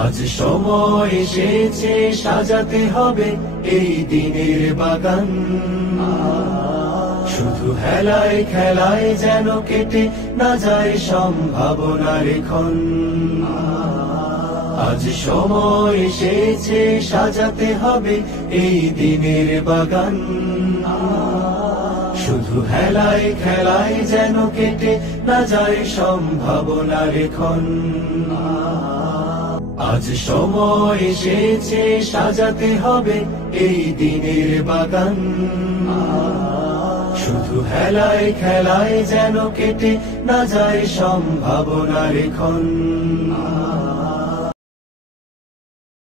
আজ সময় এসেছে সাজাতে হবে এই দিনের বাগান। শুধু হেলায় খেলায় যেন কেটে না যায় সম্ভাবনার ক্ষণ। আজ সময় এসেছে সাজাতে হবে এই দিনের বাগান। শুধু হেলায় খেলায় যেন কেটে না যায় সম্ভাবনার ক্ষণ। আজ সময় এসেছে সাজাতে হবে এই দিনের বাগান। শুধু হেলায় খেলায় যেন কেটে না যায় সম্ভাবনার ক্ষণ।